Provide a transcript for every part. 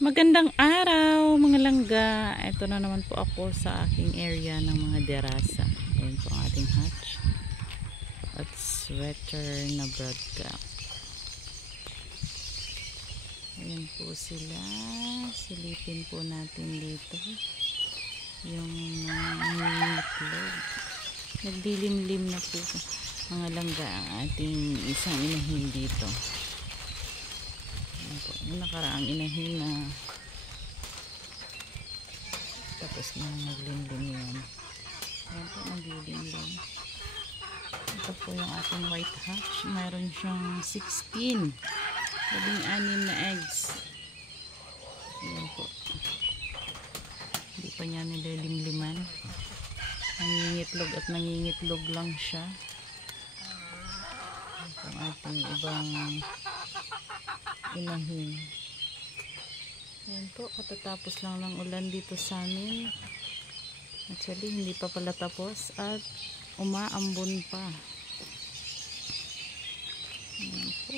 Magandang araw mga langga. Ito na naman po ako sa aking area ng mga derasa. Ayan po ang ating hatch at sweater na broadcast. Ayan po sila. Silipin po natin dito yung itlog. Nagdilimlim na po mga langga ang ating isang inahin dito. Yung nakaraang inahin na tapos na naglimlim yan. Ayan po, naglilimlim. Ito po yung ating white hatch. Mayroon siyang 16 16 na eggs. Ayan po, hindi pa niya nililimliman. Nangingitlog at nangingitlog lang siya. Ito ang ating ibang inahin. Ayan po, katatapos lang ng ulan dito sa amin. Actually, hindi pa pala tapos at umaambon pa. Ayan po.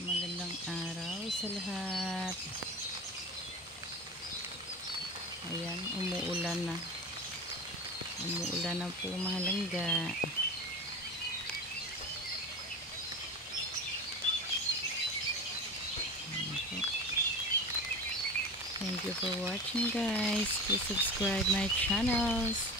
Magandang araw sa lahat. Ayan, umuulan na. Umuulan na po mga langga. Thank you for watching, guys. Please subscribe my channels.